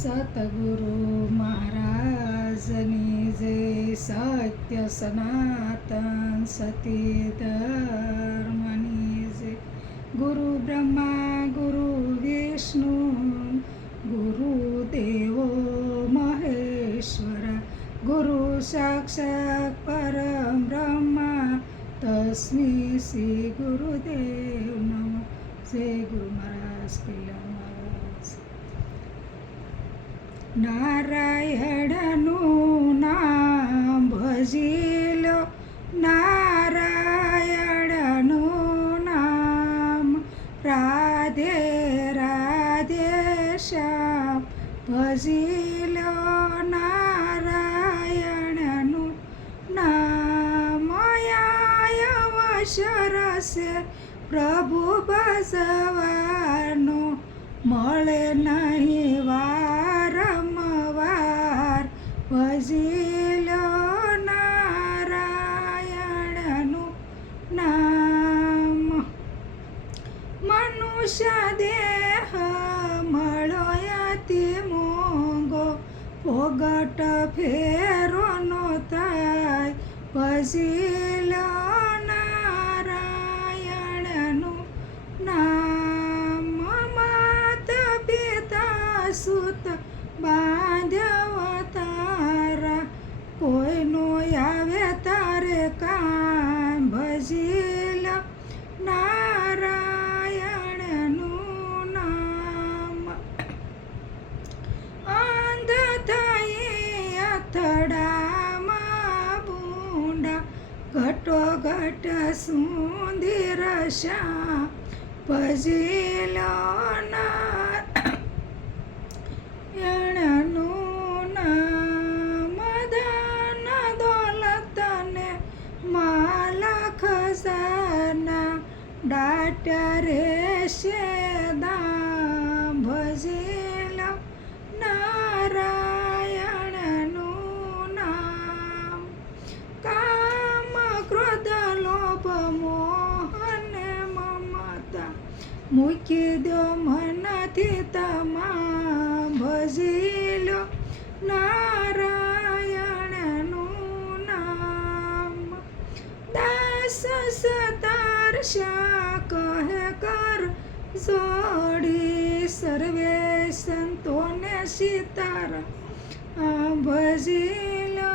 સતગુરુ મહારાજની જય. સત્ય સનાતન સતી ધર્મની જય. ગુરુ બ્રહ્મા ગુરુ વિષ્ણુ ગુરુ દેવો મહેશ્વરા. ગુરુ સાક્ષાત પરમ બ્રહ્મા તસ્મૈ શ્રી ગુરુદેવ નમઃ. જય ગુરુ મહારાજ કલ્યાણ મહારાજ. નારાયણનું નામ ભજી લો, નારાયણનું નામ. રાધે રાધે શ્યામ ભજી લો, નારાયણનું નામ. અવસર છે પ્રભુ બસવાનો, મળે નહીં વારંવાર. ભજી લો નારાયણનું નામ. મનુષ્ય દેહ મળો અતિ મોંઘો, પોગટ ફેરો નો થાય. ભજી લો નારાયણનું નામ. માતા પિતા સુત બાંધવ તારા, કોઈનો આવે તારે કામ. ભજી લો નારાયણનું નામ. અંધ થઈ અથડામાં બુંડા, ઘટો ઘટ સુંદર શ્યામ. ભજી લો નારાયણનું નામ. ધન દોલત ને માલ ખજાના, દાટ્યા રહેશે દામ. ભજી લો નારાયણનું નામ. કામ ક્રોધ લોભ મોહ ને મમતા, મૂકી દો મનથી તમામ. ભજી લો નારાયણનું નામ. દાસ સતારશા કહે કર જોડી, સર્વે સંતોને સીતારામ. ભજી લો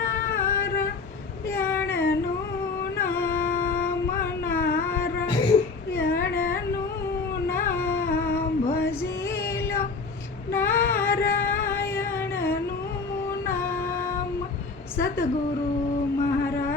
નારાયણનું નામ. નારાયણનું નામ. ભજી લો નારાયણનું નામ. સતગુરુ મહારાજ